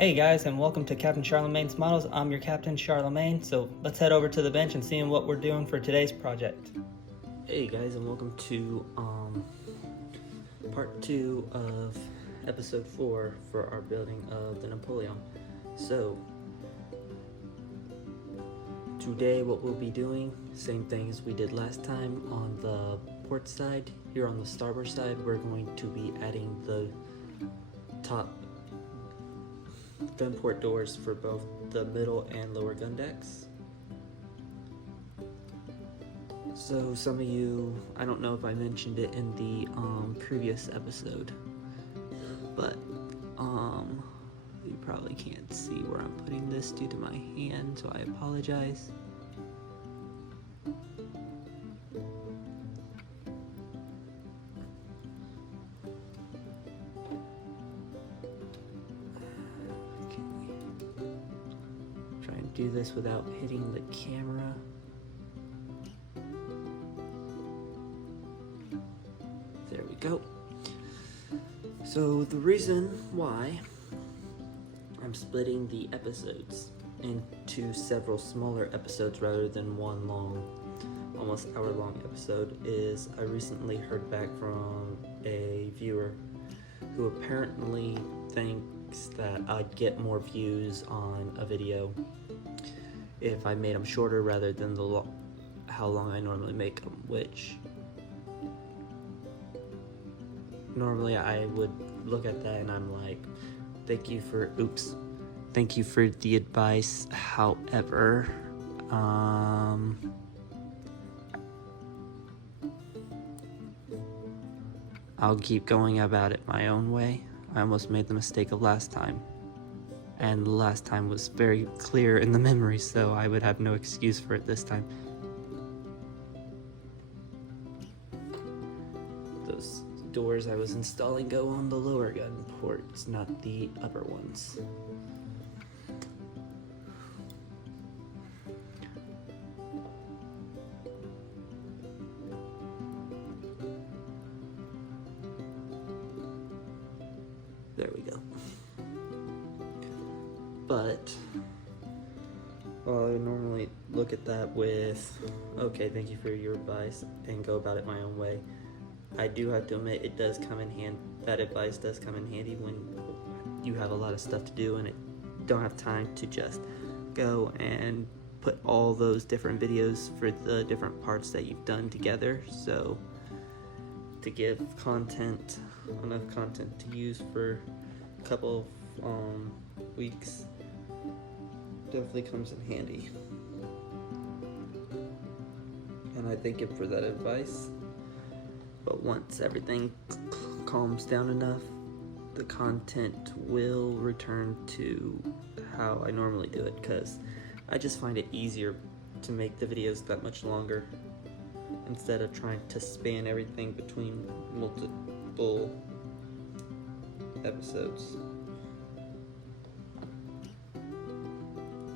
Hey guys, and welcome to Captain Charlemagne's Models. I'm your Captain Charlemagne, so let's head over to the bench and see what we're doing for today's project. Hey guys, and welcome to part 2 of episode 4 for our building of the Napoleon. So today what we'll be doing, same thing as we did last time on the port side. Here on the starboard side, we're going to be adding the top gun port doors for both the middle and lower gun decks. So some of you, I don't know if I mentioned it in the previous episode, but you probably can't see where I'm putting this due to my hand, so I apologize. Try and do this without hitting the camera. There we go. So the reason why I'm splitting the episodes into several smaller episodes rather than one long, almost hour-long episode is I recently heard back from a viewer who apparently thinks that I'd get more views on a video if I made them shorter rather than how long I normally make them, which normally I would look at that and I'm like, thank you for the advice. However, I'll keep going about it my own way. I almost made the mistake of last time, and the last time was very clear in the memory, so I would have no excuse for it this time. Those doors I was installing go on the lower gun ports, not the upper ones. There we go. But I normally look at that with, okay, thank you for your advice, and go about it my own way. I do have to admit, it does come in hand. That advice does come in handy when you have a lot of stuff to do and don't have time to just go and put all those different videos for the different parts that you've done together. So to give enough content to use for a couple of weeks definitely comes in handy. And I thank him for that advice. But once everything calms down enough, the content will return to how I normally do it, because I just find it easier to make the videos that much longer instead of trying to span everything between multiple episodes.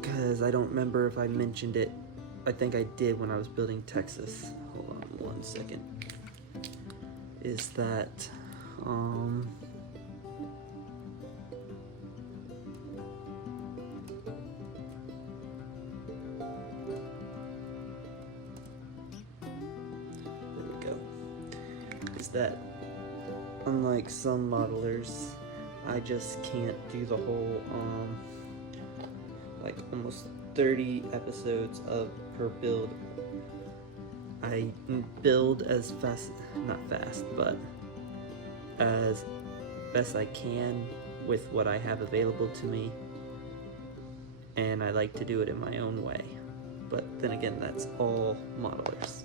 Because I don't remember if I mentioned it. I think I did when I was building Texas. Hold on one second. Is that there we go. Is that unlike some modelers, I just can't do the whole like almost 30 episodes per build. I build as fast, not fast, but as best I can with what I have available to me, and I like to do it in my own way. But then again, that's all modelers.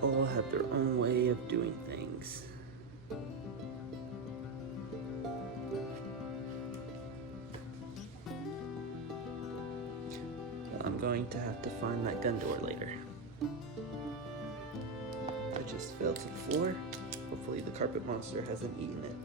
All have their own way of doing things. I'm going to have to find that gun door later. fell to the floor. Hopefully the carpet monster hasn't eaten it.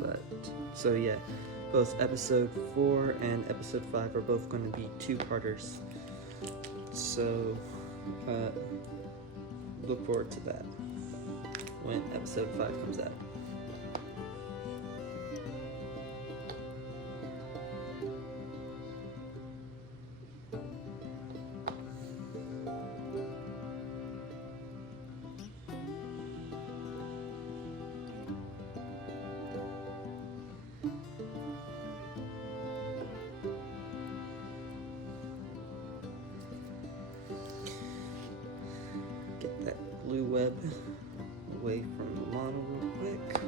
Alright. So yeah, both episode 4 and episode 5 are both going to be two-parters. So look forward to that when episode 5 comes out. Get that blue web away from the model real quick.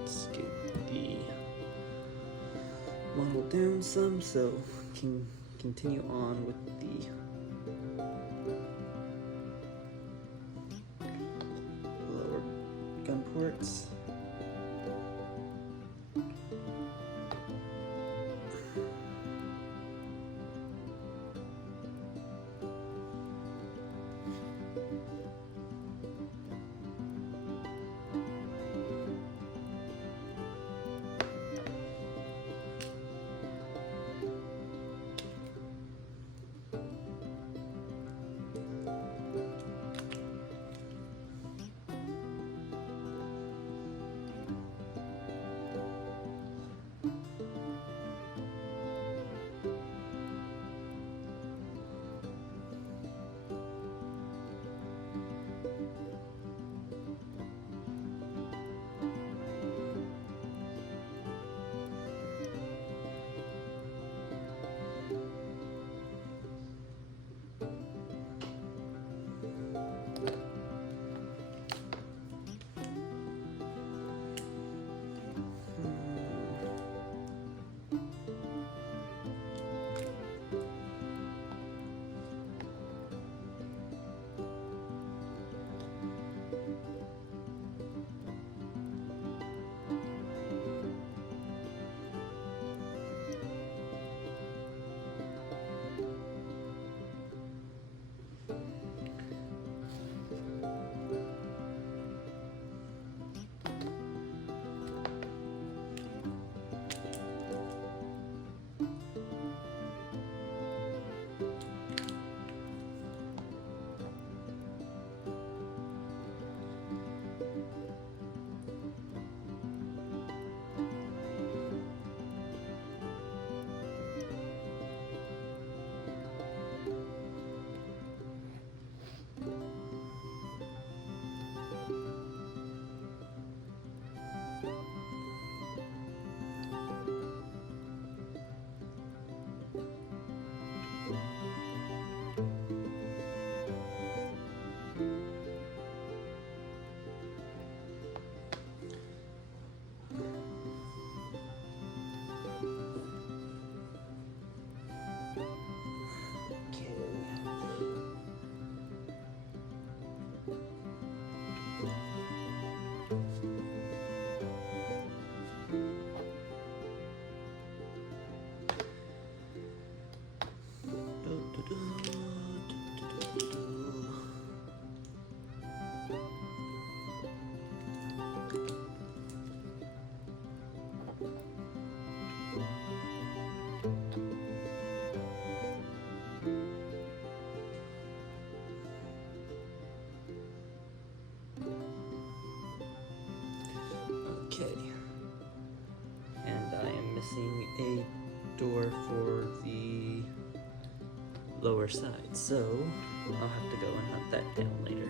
Let's get the model down some so can continue on with the lower gun ports. door for the lower side, so I'll have to go and hunt that down later.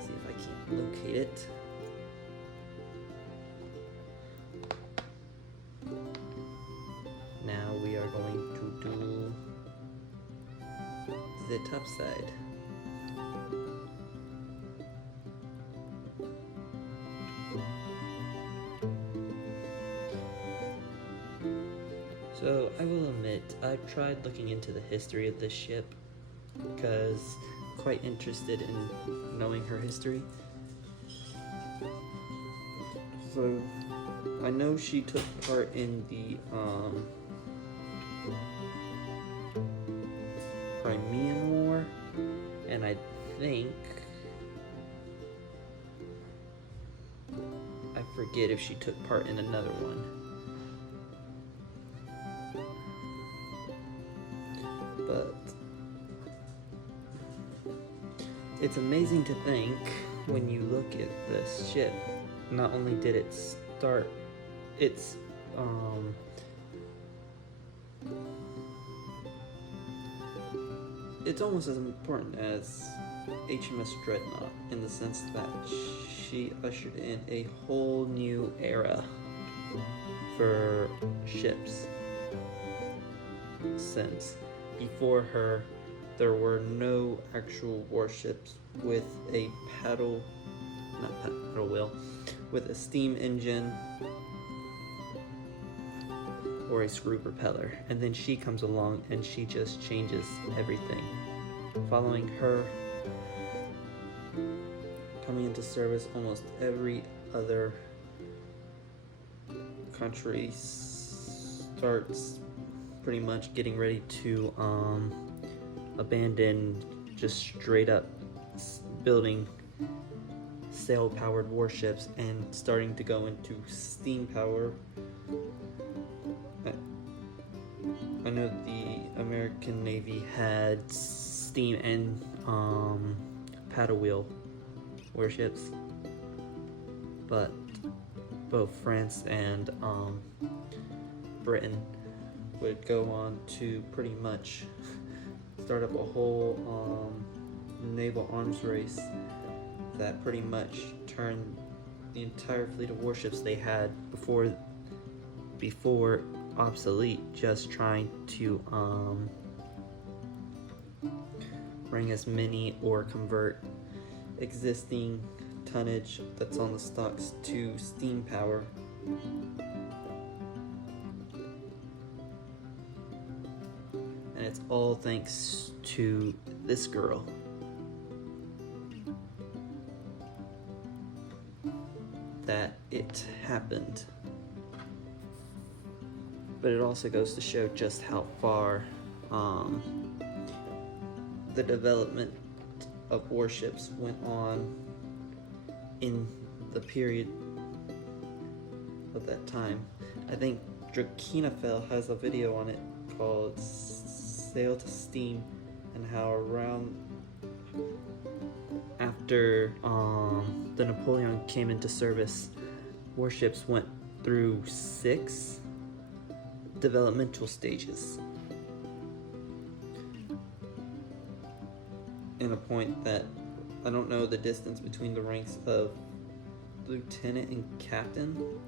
See if I can locate it. Now we are going to do the top side. So I will admit, I've tried looking into the history of this ship because I'm quite interested in knowing her history. So I know she took part in the Crimean War, and I think I forget if she took part in another one. But it's amazing to think when you look at this ship, not only did it start its it's almost as important as HMS Dreadnought in the sense that she ushered in a whole new era for ships. Since before her, there were no actual warships with a with a steam engine or a screw propeller, and then she comes along and she just changes everything. Following her coming into service, almost every other country starts pretty much getting ready to abandon just straight up building sail powered warships and starting to go into steam power. I know the American Navy had steam and paddle wheel warships, but both France and Britain would go on to pretty much start up a whole naval arms race that pretty much turned the entire fleet of warships they had before obsolete, just trying to bring as many or convert existing tonnage that's on the stocks to steam power. And it's all thanks to this girl. That it happened. But it also goes to show just how far the development of warships went on in the period of that time. I think Drakenafel has a video on it called Sail to Steam, and how around after the Napoleon came into service, warships went through 6 developmental stages. In a point that I don't know the distance between the ranks of lieutenant and captain,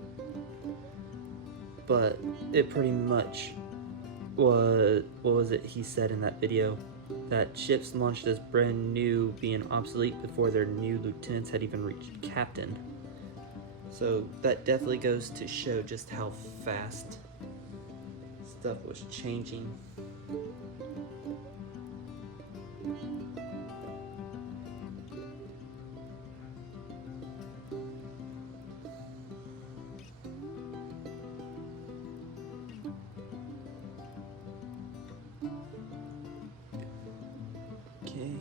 but it pretty much was, what was it he said in that video? That ships launched as brand new, being obsolete before their new lieutenants had even reached captain. So that definitely goes to show just how fast stuff was changing. Okay.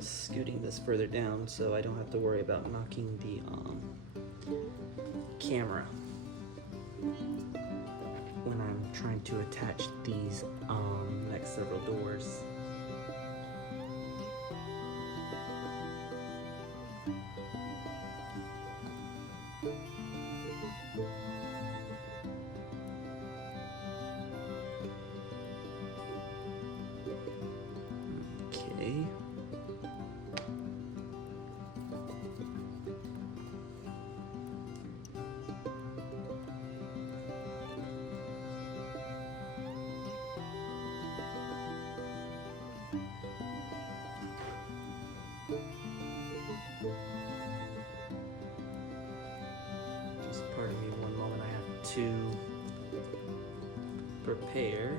scooting this further down so I don't have to worry about knocking the camera when I'm trying to attach these next several doors. Okay. Just pardon me one moment, I have to prepare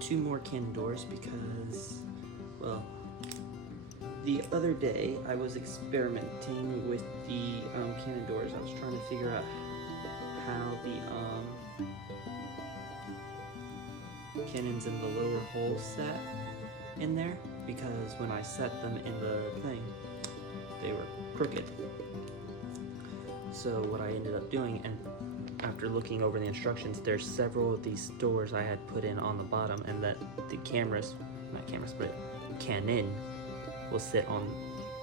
2 more cannon doors because, well, the other day I was experimenting with the cannon doors. I was trying to figure out how the cannons in the lower hole sat in there, because when I set them in the thing, they were crooked. So what I ended up doing, and after looking over the instructions, there's several of these doors I had put in on the bottom, and that the cameras, not cameras, but cannon will sit on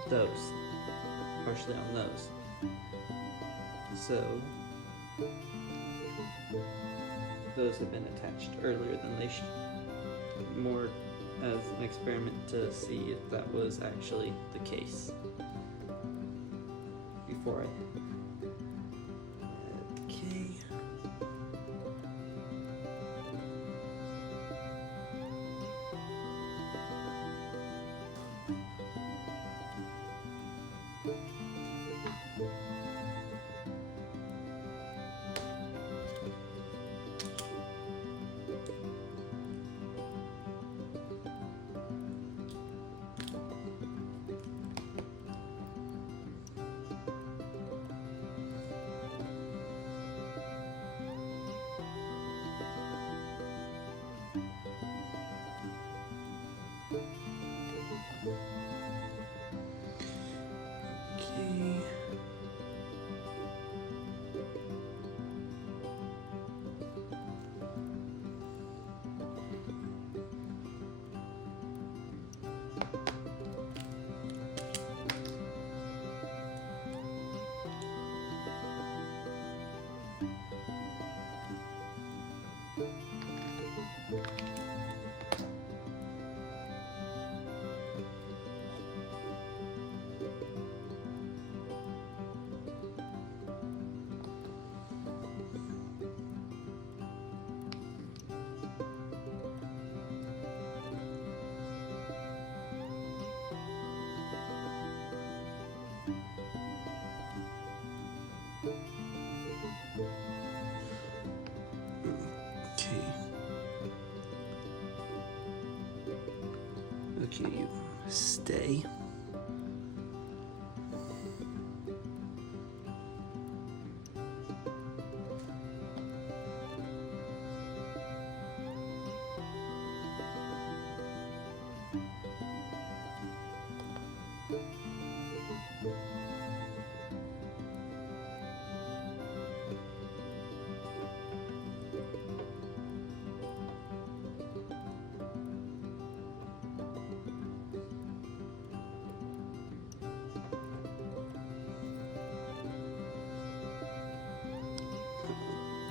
those, partially on those. So those have been attached earlier than they should, more as an experiment to see if that was actually the case before I. Okay. Okay. Okay, you stay.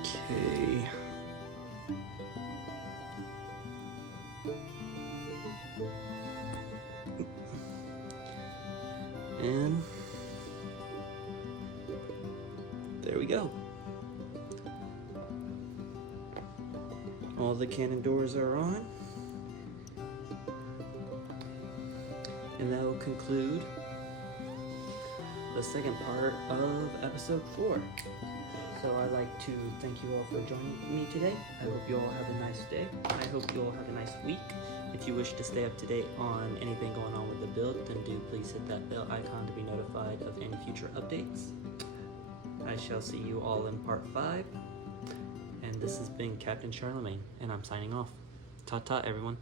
Okay. And there we go. All the cannon doors are on. And that will conclude the second part of episode 4. So I'd like to thank you all for joining me today. I hope you all have a nice day. I hope you all have a nice week. If you wish to stay up to date on anything going on with the build, then do please hit that bell icon to be notified of any future updates. I shall see you all in part 5. And this has been Captain Charlemagne, and I'm signing off. Ta-ta, everyone.